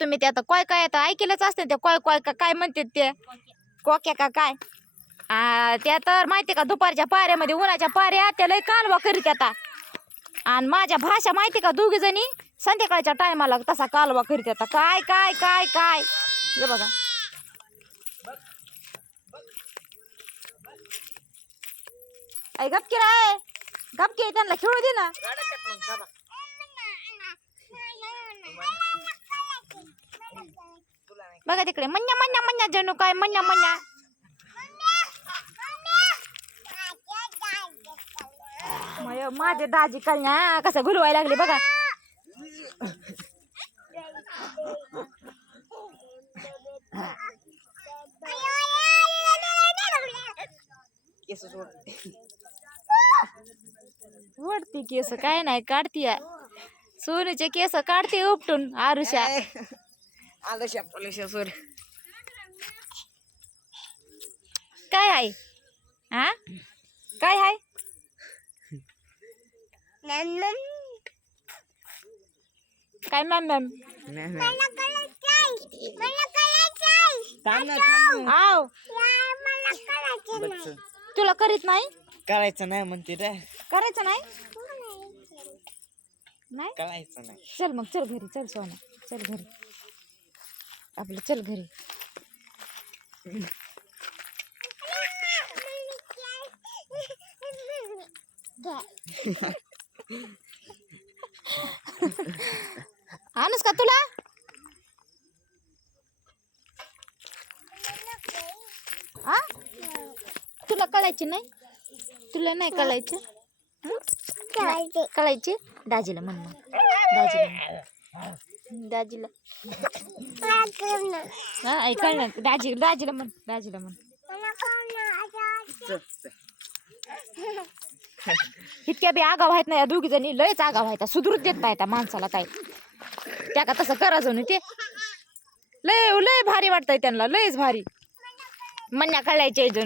तुम्ही ते आता काय काय आता ऐकलंच असते ते काय काय का काय म्हणतात ते कोक्या का काय त्या तर माहिती का दुपारच्या पाऱ्यामध्ये उन्हाच्या पाऱ्या त्या लय कालवा करीत आता आणि माझ्या भाषा माहिती का दोघी जणी संध्याकाळच्या टायमाला तसा कालवा करीत आता काय काय काय काय हे बघा ऐ गपकी राय गपकी त्यांना खेळू दे ना बघा तिकडे मन्या मन्या मन्या जणू काय मन्या मन्या माझे दाजी कळण्या कसं घुलवायला लागले बघा वडती केस काय नाही काढतीय सोनूचे केस काढते उपटून आरुषा आलशा पलशा सोर काय आहे हा काय आहे काय मॅम मॅम आव तुला करीत नाही करायचं नाही म्हणते रे करायचं नाही नाही करायचं नाही चल मग चल घरी चल सोना चल घरी आपलं चल घरी आणूस का तुला आ तुला कळायची नाही तुला नाही कळायचं कळायची दाजीला म्हण मग दाजीला हा ऐकाय ना दाजीला म्हण दाजीला म्हण इतक्या बी आगाव आहेत ना या दोघी जणी लयच आगाव आहेत सुधरूच देत नाही त्या माणसाला काय त्या का तसं करायचं ते लय लय भारी वाटतंय त्यांना लयच भारी मन्या कळायचे